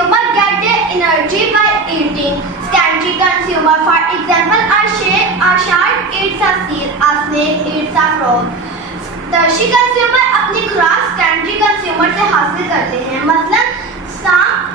consumer get their energy by eating. Scanty consumer, for example, a shark eats a seal, a snake eats a frog. Thirsty consumer अपनी खुराक scanty consumer से हासिल करते हैं. मसलन सांप